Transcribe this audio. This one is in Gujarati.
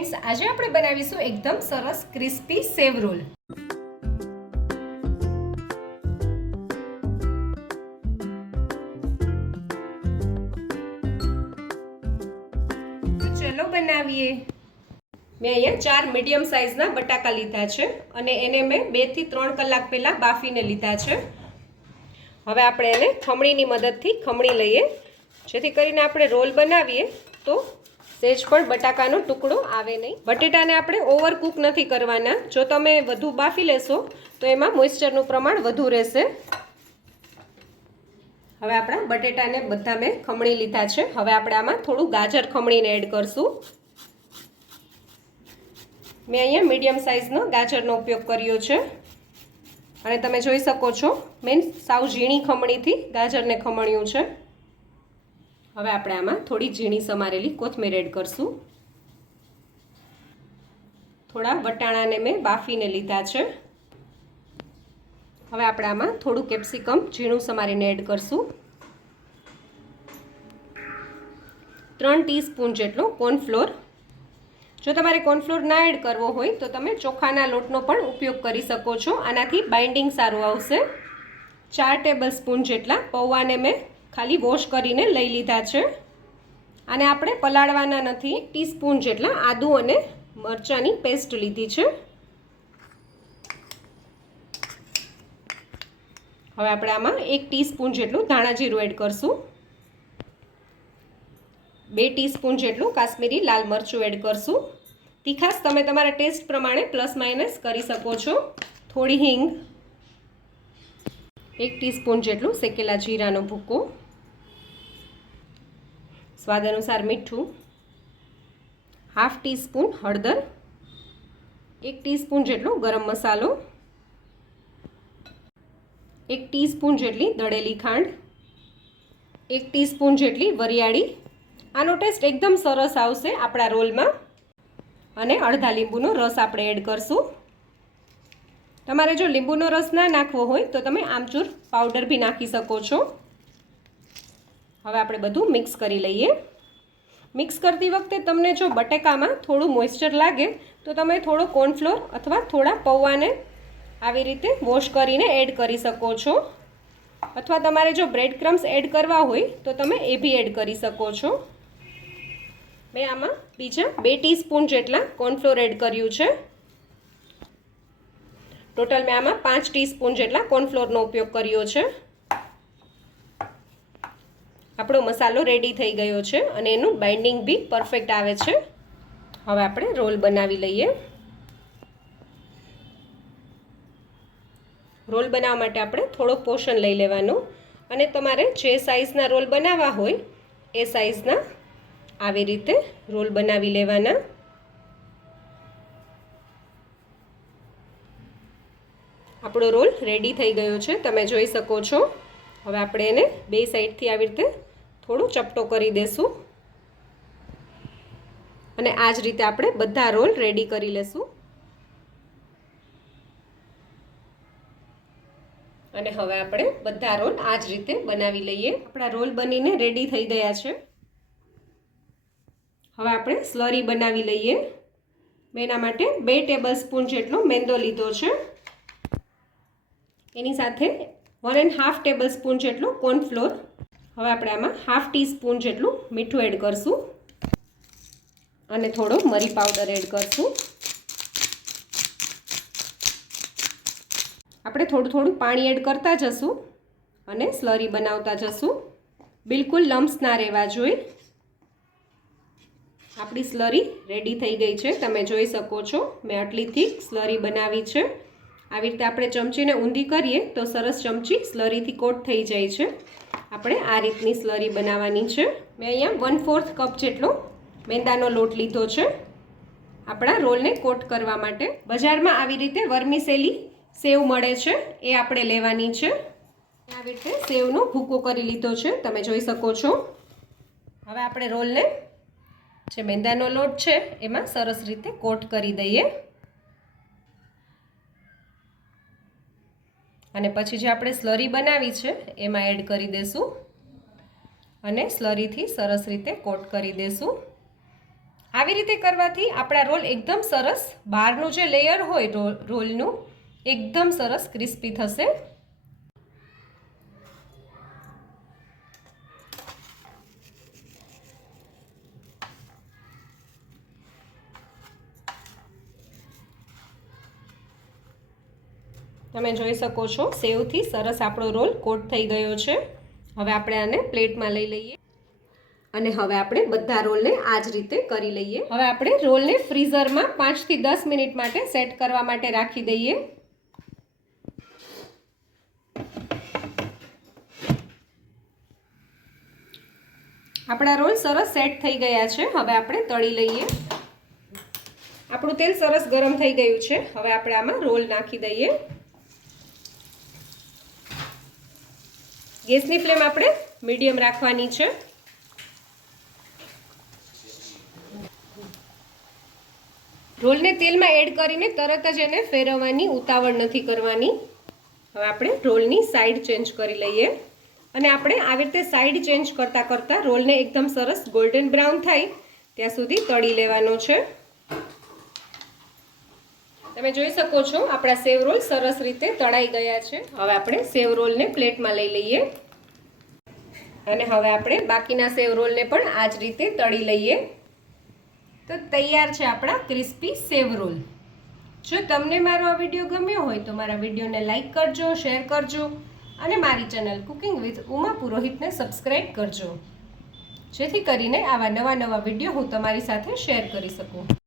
ફ્રેન્ડ્સ, આજે આપણે બનાવીશું એકદમ સરસ ક્રિસ્પી સેવ રોલ। તો ચલો બનાવીએ। મેં અહીંયા 4 મીડિયમ સાઇઝના બટાકા લીધા છે અને એને મેં 2 થી 3 કલાક પહેલા બાફીને લીધા છે। હવે આપણે એને ખમણીની મદદથી ખમણી લઈએ, જેથી કરીને આપણે રોલ બનાવીએ તો સેજ પણ બટાકાનો ટુકડો આવે નહીં। બટેટાને આપણે ઓવરકુક નથી કરવાના, જો તમે વધુ બાફી લેશો તો એમાં મોઇસ્ચરનું પ્રમાણ વધુ રહેશે। હવે આપણા બટેટાને બધા મેં ખમણી લીધા છે। હવે આપણે આમાં થોડું ગાજર ખમણીને એડ કરશું। મેં અહીંયા મીડિયમ સાઇઝનો ગાજરનો ઉપયોગ કર્યો છે અને તમે જોઈ શકો છો મેં સાવ ઝીણી ખમણીથી ગાજરને ખમણ્યું છે। હવે આપણે આમાં થોડી ઝીણી સમારેલી કોથમીર એડ કરશું। થોડા વટાણાને મેં બાફીને લીધા છે। હવે આપણે આમાં થોડું કેપ્સિકમ ઝીણું સમારીને એડ કરશું। 3 ટીસ્પૂન જેટલો કોર્નફ્લોર। જો તમારે કોર્નફ્લોર ના એડ કરવો હોય તો તમે ચોખાના લોટનો પણ ઉપયોગ કરી શકો છો, આનાથી બાઇન્ડિંગ સારું આવશે। 4 ટેબલસ્પૂન જેટલા પૌવાને મેં ખાલી વોશ કરીને લઈ લીધા છે, આને આપણે પલાળવાના નથી। 1 ટીસ્પૂન જેટલા આદુ અને મરચાંની પેસ્ટ લીધી છે। હવે આપણે આમાં 1 ટીસ્પૂન જેટલું ધાણા જીરું એડ કરશું। 2 ટીસ્પૂન જેટલું કાશ્મીરી લાલ મરચું એડ કરશું। તીખાશ તમે તમારા ટેસ્ટ પ્રમાણે પ્લસ માઇનસ કરી શકો છો। થોડી હિંગ, 1 ટીસ્પૂન જેટલું શેકેલા જીરાનો ભૂકો, સ્વાદ અનુસાર મીઠું, 1/2 ટીસ્પૂન હળદર, 1 ટીસ્પૂન જેટલો ગરમ મસાલો, 1 ટીસ્પૂન જેટલી દળેલી ખાંડ, 1 ટીસ્પૂન જેટલી વરિયાળી। આનો ટેસ્ટ એકદમ સરસ આવશે આપણા રોલમાં। અને અડધા લીંબુનો રસ આપણે એડ કરશું। તમારે જો લીંબુનો રસ ના નાખવો હોય તો તમે આમચૂર પાવડર બી નાખી શકો છો। હવે આપણે બધું મિક્સ કરી લઈએ। મિક્સ કરતી વખતે તમને જો બટેકામાં થોડું મોઇસ્ચર લાગે તો તમે થોડો કોર્નફ્લોર અથવા થોડા પૌવાને આવી રીતે વોશ કરીને એડ કરી શકો છો, અથવા તમારે જો બ્રેડ ક્રમ્સ એડ કરવા હોય તો તમે એ બી એડ કરી શકો છો। મેં આમાં બીજા 2 ટીસ્પૂન જેટલા કોર્નફ્લોર એડ કર્યું છે। ટોટલ મેં આમાં 5 ટીસ્પૂન જેટલા કોર્નફ્લોરનો ઉપયોગ કર્યો છે। આપણો મસાલો રેડી થઈ ગયો છે અને એનું બાઇન્ડિંગ બી પરફેક્ટ આવે છે। હવે આપણે રોલ બનાવી લઈએ। રોલ બનાવવા માટે આપણે થોડો પોર્શન લઈ લેવાનો અને તમારે જે સાઇઝના રોલ બનાવવા હોય એ સાઇઝના આવી રીતે રોલ બનાવી લેવાના। આપણો રોલ રેડી થઈ ગયો છે, તમે જોઈ શકો છો। હવે આપણે એને બે સાઈડથી આવી રીતે થોડો ચપટો કરી દેશું અને આ જ રીતે આપણે બધા રોલ રેડી કરી લેશું। અને હવે આપણે બધા રોલ આ જ રીતે બનાવી લઈએ। આપણા રોલ બનીને રેડી થઈ ગયા છે। હવે આપણે સ્લરી બનાવી લઈએ। મેં એના માટે 2 ટેબલસ્પૂન જેટલો મેંદો લીધો છે, એની સાથે 1.5 ટેબલસ્પૂન જેટલો કોર્નફ્લોર। હવે આપણે આમાં 1/2 ટીસ્પૂન જેટલું મીઠું એડ કરશું અને થોડો મરી પાવડર એડ કરશું। આપણે થોડું થોડું પાણી એડ કરતા જશું અને સ્લરી બનાવતા જશું, બિલકુલ લમ્સ ના રહેવા જોઈએ। આપણી સ્લરી રેડી થઈ ગઈ છે, તમે જોઈ શકો છો। મેં આટલી થીક સ્લરી બનાવી છે। આવી રીતે આપણે ચમચીને ઊંધી કરીએ તો સરસ ચમચી સ્લરીથી કોટ થઈ જાય છે। આપણે આ રીતની સ્લરી બનાવવાની છે। મેં અહીંયા 1/4 કપ જેટલો મેંદાનો લોટ લીધો છે આપણા રોલને કોટ કરવા માટે। બજારમાં આવી રીતે વર્મિસેલી સેવ મળે છે, એ આપણે લેવાની છે। આવી રીતે સેવનો ભૂકો કરી લીધો છે, તમે જોઈ શકો છો। હવે આપણે રોલને જે મેંદાનો લોટ છે એમાં સરસ રીતે કોટ કરી દઈએ અને પછી જે આપણે સ્લરી બનાવી છે એમાં એડ કરી દેશું અને સ્લરીથી સરસ રીતે કોટ કરી દેશું। આવી રીતે કરવાથી આપણા રોલ એકદમ સરસ, બહારનું જે લેયર હોય રોલનું એકદમ સરસ ક્રિસ્પી થશે. તમે જોઈ શકો છો સેવથી સરસ આપણો રોલ કોટ થઈ ગયો છે. હવે આપણે આને પ્લેટમાં લઈ લઈએ અને હવે આપણે બધા રોલને આ જ રીતે કરી લઈએ. હવે આપણે રોલને ફ્રીઝરમાં 5 થી 10 મિનિટ માટે સેટ કરવા માટે રાખી દઈએ. આપણા રોલ સરસ સેટ થઈ ગયા છે. હવે આપણે તળી લઈએ. આપણું તેલ સરસ ગરમ થઈ ગયું છે. હવે આપણે આમાં રોલ નાખી દઈએ. ગેસની ફ્લેમ આપણે મીડિયમ રાખવાની છે. રોલને તેલમાં એડ કરીને તરત જ એને ફેરવવાની ઉતાવળ નથી કરવાની. હવે આપણે રોલની સાઈડ ચેન્જ કરી લઈએ અને આપણે આવી રીતે સાઈડ ચેન્જ કરતાં કરતાં રોલને એકદમ સરસ ગોલ્ડન બ્રાઉન થાય ત્યાં સુધી તળી લેવાનો છે. તમે જોઈ શકો છો આપણા સેવ રોલ સરસ રીતે તળાઈ ગયા છે. હવે આપણે સેવ રોલને પ્લેટમાં લઈ લઈએ અને હવે આપણે બાકીના સેવ રોલને પણ આ જ રીતે તળી લઈએ. તો તૈયાર છે આપણા ક્રિસ્પી સેવ રોલ. જો તમને મારો આ વિડીયો ગમ્યો હોય તો મારા વિડીયોને લાઈક કરજો, શેર કરજો અને મારી ચેનલ કુકિંગ વિથ ઉમા પુરોહિતને સબસ્ક્રાઈબ કરજો, જેથી કરીને આવા નવા વિડીયો હું તમારી સાથે શેર કરી શકું.